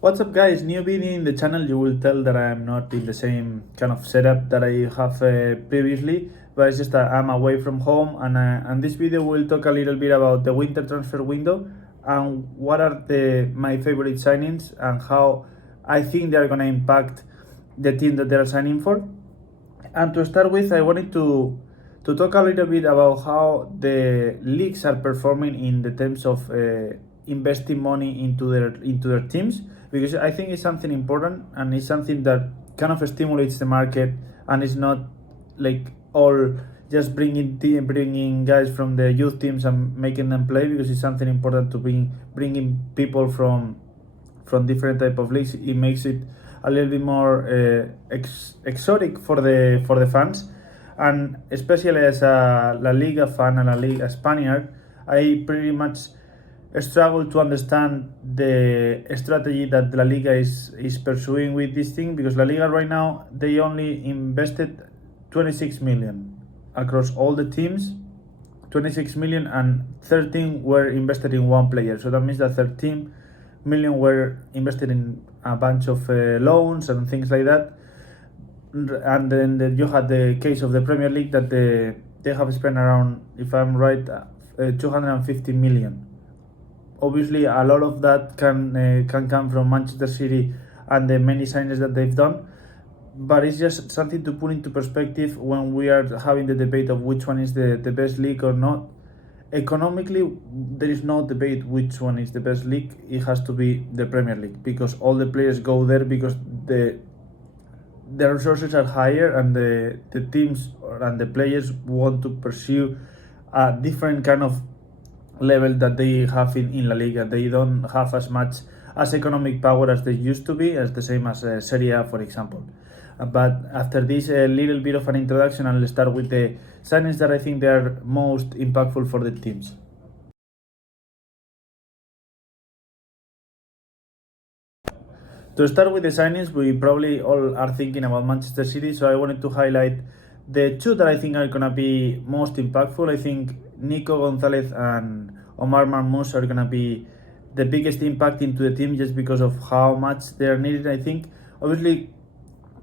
What's up, guys? New video in the channel. You will tell that I am not in the same kind of setup that I have previously, but it's just that I'm away from home. And this video will talk a little bit about the winter transfer window and what are my favorite signings and how I think they are gonna impact the team that they are signing for. And to start with, I wanted to talk a little bit about how the leagues are performing in the terms of investing money into their teams, because I think it's something important and it's something that kind of stimulates the market, and it's not like all just bringing guys from the youth teams and making them play, because it's something important to bringing people from different type of leagues. It makes it a little bit more exotic for the fans, and especially as a La Liga fan and a Liga Spaniard, I pretty much struggle to understand the strategy that La Liga is pursuing with this thing, because La Liga right now, they only invested 26 million across all the teams. 26 million, and 13 were invested in one player, so that means that 13 million were invested in a bunch of loans and things like that. And then you had the case of the Premier League that they have spent around, if I'm right, 250 million. Obviously, a lot of that can come from Manchester City and the many signings that they've done, but it's just something to put into perspective when we are having the debate of which one is the best league or not. Economically, there is no debate which one is the best league. It has to be the Premier League, because all the players go there because the resources are higher, and the teams and the players want to pursue a different kind of level that they have in La Liga. They don't have as much as economic power as they used to be, as the same as Serie A, for example. But after this little bit of an introduction, I'll start with the signings that I think they are most impactful for the teams. To start with the signings, we probably all are thinking about Manchester City, so I wanted to highlight the two that I think are gonna be most impactful. I think Nico Gonzalez and Omar Marmoush are gonna be the biggest impact into the team, just because of how much they are needed. I think obviously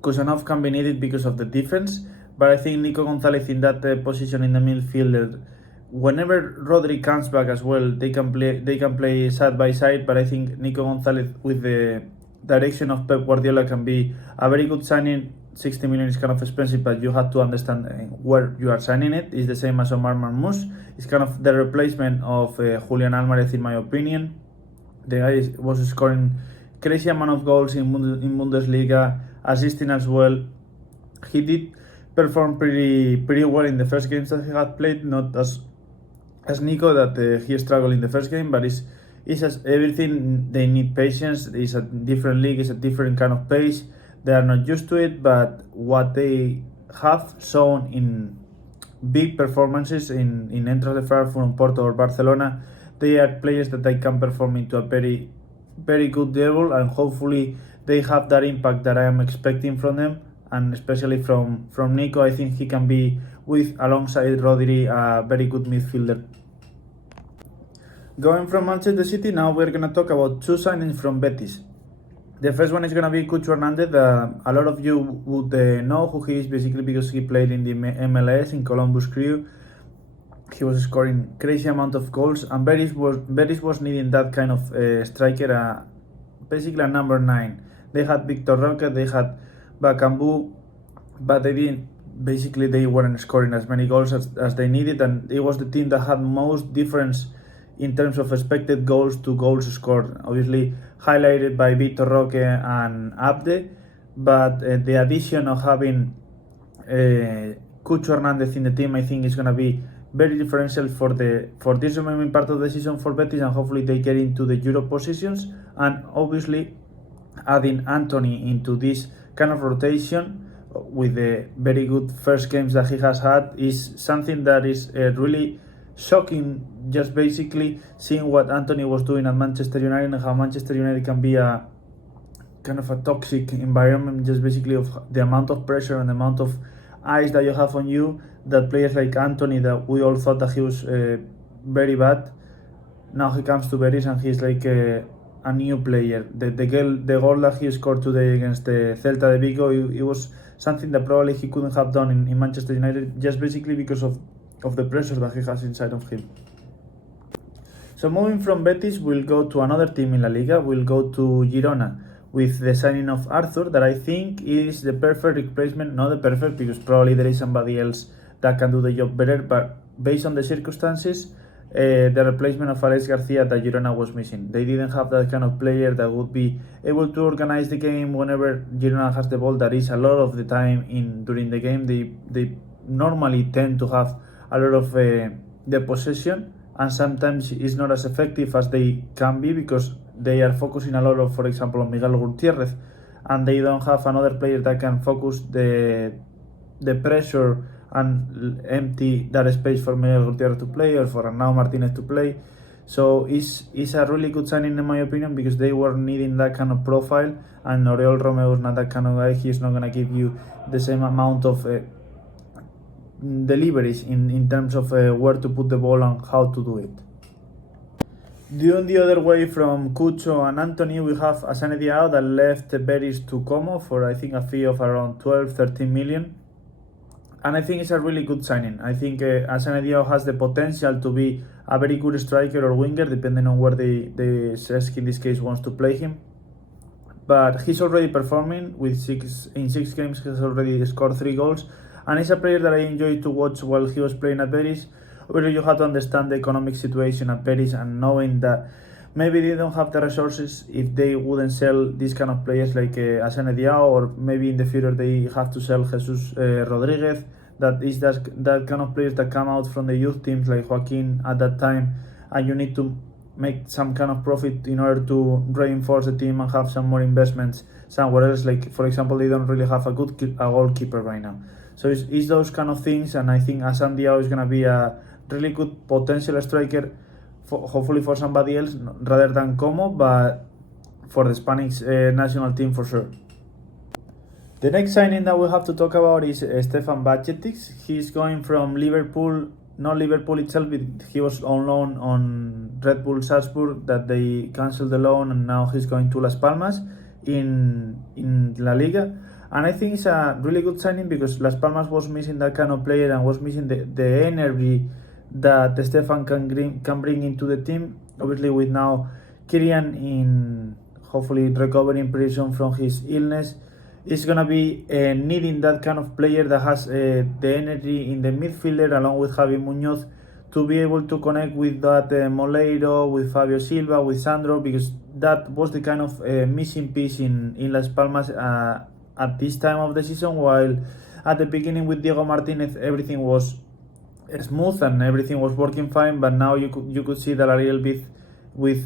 Kusanov can be needed because of the defense, but I think Nico Gonzalez in that position in the midfield, whenever Rodri comes back as well, they can play side by side. But I think Nico Gonzalez with the direction of Pep Guardiola can be a very good signing. 60 million is kind of expensive, but you have to understand where you are signing it. It's the same as Omar Marmoush. It's kind of the replacement of Julian Alvarez, in my opinion. The guy was scoring crazy amount of goals in Bundesliga, assisting as well. He did perform pretty well in the first games that he had played, not as Nico, that he struggled in the first game, but it's as everything. They need patience. It's a different league, it's a different kind of pace. They are not used to it, but what they have shown in big performances in Eintracht de Frankfurt, Porto or Barcelona, they are players that they can perform into a very, very good level, and hopefully they have that impact that I am expecting from them, and especially from Nico. I think he can be, alongside Rodri, a very good midfielder. Going from Manchester City, now we're going to talk about two signings from Betis. The first one is going to be Cucho Hernandez. A lot of you would know who he is, basically because he played in the MLS in Columbus Crew. He was scoring crazy amount of goals, and Betis was needing that kind of striker, basically a number 9. They had Victor Roque, they had Bakambu, but they weren't scoring as many goals as they needed, and it was the team that had most difference in terms of expected goals to goals scored, obviously highlighted by Victor Roque and Abde. But the addition of having Cucho Hernandez in the team, I think, is going to be very differential for this remaining part of the season for Betis, and hopefully they get into the Euro positions. And obviously adding Antony into this kind of rotation with the very good first games that he has had is something that is really shocking, just basically seeing what Antony was doing at Manchester United, and how Manchester United can be a kind of a toxic environment, just basically of the amount of pressure and the amount of eyes that you have on you, that players like Antony, that we all thought that he was very bad, now he comes to Betis and he's like a new player. The goal that he scored today against Celta de Vigo, it was something that probably he couldn't have done in Manchester United, just basically because of the pressure that he has inside of him. So moving from Betis, we'll go to another team in La Liga. We'll go to Girona with the signing of Arthur, that I think is the perfect replacement. Not the perfect, because probably there is somebody else that can do the job better, but based on the circumstances, the replacement of Alex Garcia that Girona was missing. They didn't have that kind of player that would be able to organize the game whenever Girona has the ball. That is a lot of the time during the game. They normally tend to have a lot of the possession, and sometimes it's not as effective as they can be because they are focusing a lot of, for example, on Miguel Gutiérrez, and they don't have another player that can focus the pressure and empty that space for Miguel Gutiérrez to play or for Arnau Martinez to play. So it's a really good signing in my opinion, because they were needing that kind of profile, and Oriol Romeu is not that kind of guy. He's not going to give you the same amount of deliveries in terms of where to put the ball and how to do it. Doing the other way from Cucho and Anthony, we have Assane Diao that left Betis to Como for I think a fee of around 12-13 million. And I think it's a really good signing. I think Assane Diao has the potential to be a very good striker or winger, depending on where the Cesc in this case wants to play him. But he's already performing. In 6 games he has already scored 3 goals. And he's a player that I enjoyed to watch while he was playing at Betis. Obviously, you have to understand the economic situation at Betis, and knowing that maybe they don't have the resources if they wouldn't sell these kind of players like Assane Diao, or maybe in the future they have to sell Jesus Rodriguez. That is that kind of players that come out from the youth teams like Joaquin at that time, and you need to make some kind of profit in order to reinforce the team and have some more investments somewhere else. Like, for example, they don't really have a goalkeeper right now. So it's those kind of things, and I think Assane Diao is going to be a really good potential striker, hopefully for somebody else rather than Como, but for the Spanish national team for sure. The next signing that we have to talk about is Stefan Bajcetic. He's going from Liverpool, not Liverpool itself, but he was on loan on Red Bull Salzburg, that they cancelled the loan, and now he's going to Las Palmas in La Liga. And I think it's a really good signing, because Las Palmas was missing that kind of player and was missing the energy that Stefan can bring into the team. Obviously, with now Kylian hopefully recovering pretty soon from his illness, is going to be needing that kind of player that has the energy in the midfielder, along with Javi Muñoz, to be able to connect with that Moleiro, with Fabio Silva, with Sandro, because that was the kind of missing piece in Las Palmas at this time of the season, while at the beginning with Diego Martinez everything was smooth and everything was working fine, but now you could see that a little bit with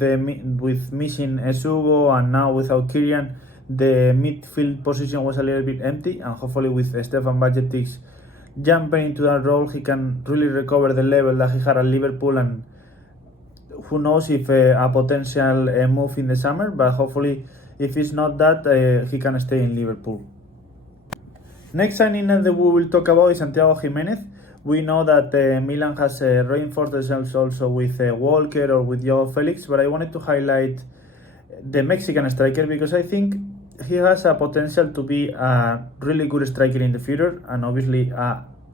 missing Esugo, and now without Kylian, the midfield position was a little bit empty, and hopefully with Stefan Bajcetic jumping into that role, he can really recover the level that he had at Liverpool, and who knows if a potential move in the summer, but hopefully if it's not that, he can stay in Liverpool. Next signing that we will talk about is Santiago Jimenez. We know that Milan has reinforced themselves also with Walker or with Joao Felix, but I wanted to highlight the Mexican striker, because I think he has a potential to be a really good striker in the future, and obviously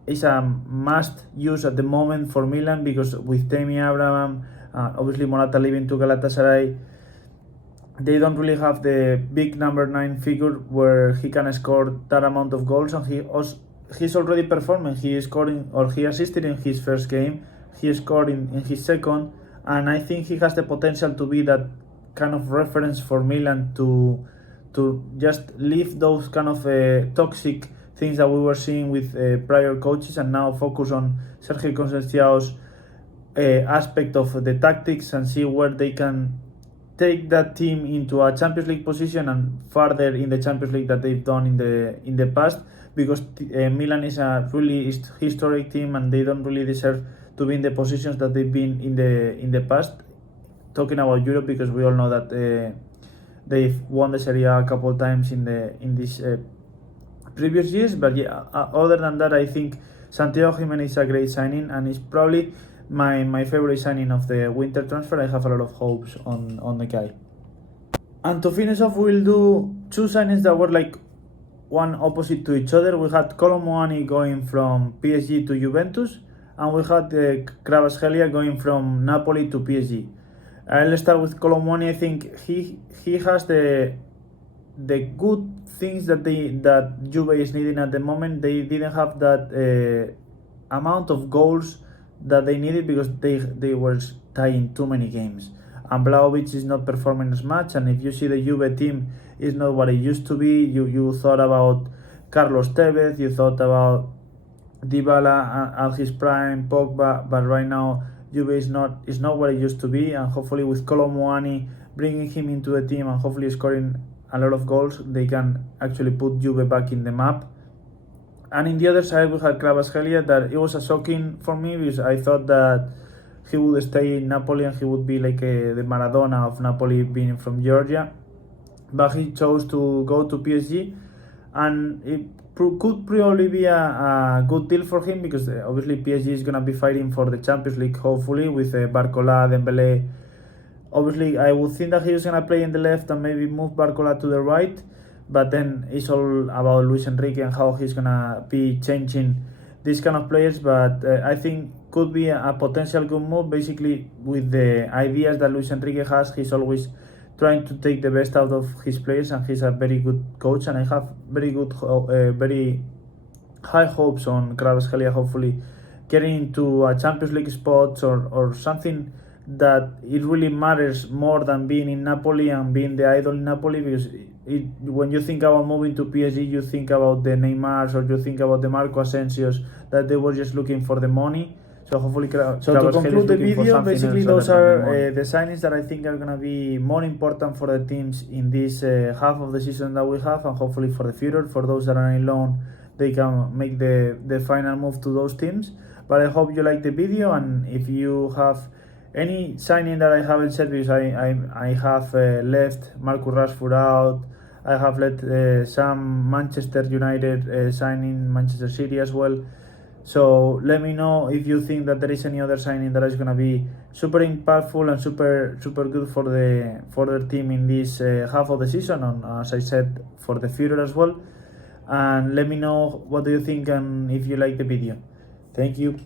is a must use at the moment for Milan, because with Tammy Abraham, obviously Morata leaving to Galatasaray, they don't really have the big number 9 figure where he can score that amount of goals, and he's already performing. He is scoring, or he assisted in his first game, he scored in his second, and I think he has the potential to be that kind of reference for Milan to just leave those kind of toxic things that we were seeing with prior coaches, and now focus on Sergio Conceição's aspect of the tactics, and see where they can take that team into a Champions League position and further in the Champions League that they've done in the past, because Milan is a really historic team, and they don't really deserve to be in the positions that they've been in the past. Talking about Europe, because we all know that they've won the Serie A a couple of times in these previous years. But yeah, other than that, I think Santiago Jimenez is a great signing, and it's probably my favorite signing of the winter transfer. I have a lot of hopes on the guy. And to finish off, we'll do two signings that were like one opposite to each other. We had Kolo Muani going from PSG to Juventus, and we had Kvaratskhelia going from Napoli to PSG. Let's start with Kolo Muani. I think he has the good things that Juve is needing at the moment. They didn't have that amount of goals that they needed because they were tying too many games. And Vlahovic is not performing as much. And if you see the Juve team is not what it used to be, you thought about Carlos Tevez, you thought about Dybala at his prime, Pogba, but right now Juve is not what it used to be. And hopefully with Kolo Muani bringing him into the team and hopefully scoring a lot of goals, they can actually put Juve back in the map. And in the other side we had Kvaratskhelia, that it was a shocking for me because I thought that he would stay in Napoli and he would be like the Maradona of Napoli, being from Georgia, but he chose to go to PSG, and it could probably be a good deal for him because obviously PSG is going to be fighting for the Champions League hopefully with Barcola, Dembele. Obviously I would think that he was going to play in the left and maybe move Barcola to the right, but then it's all about Luis Enrique and how he's going to be changing these kind of players. But I think could be a potential good move. Basically with the ideas that Luis Enrique has, he's always trying to take the best out of his players, and he's a very good coach, and I have very high hopes on Kvaratskhelia hopefully getting into a Champions League spot or something that it really matters more than being in Napoli and being the idol in Napoli, because when you think about moving to PSG, you think about the Neymars or you think about the Marco Asensios, that they were just looking for the money. So hopefully, so to conclude the video, basically those are the signings that I think are going to be more important for the teams in this half of the season that we have, and hopefully for the future, for those that are in loan, they can make the final move to those teams. But I hope you like the video, and if you have any signing that I haven't said, because I have left Marcus Rashford out, I have let some Manchester United signing, Manchester City as well. So let me know if you think that there is any other signing that is going to be super impactful and super good for the team in this half of the season, and as I said, for the future as well. And let me know what do you think and if you like the video. Thank you.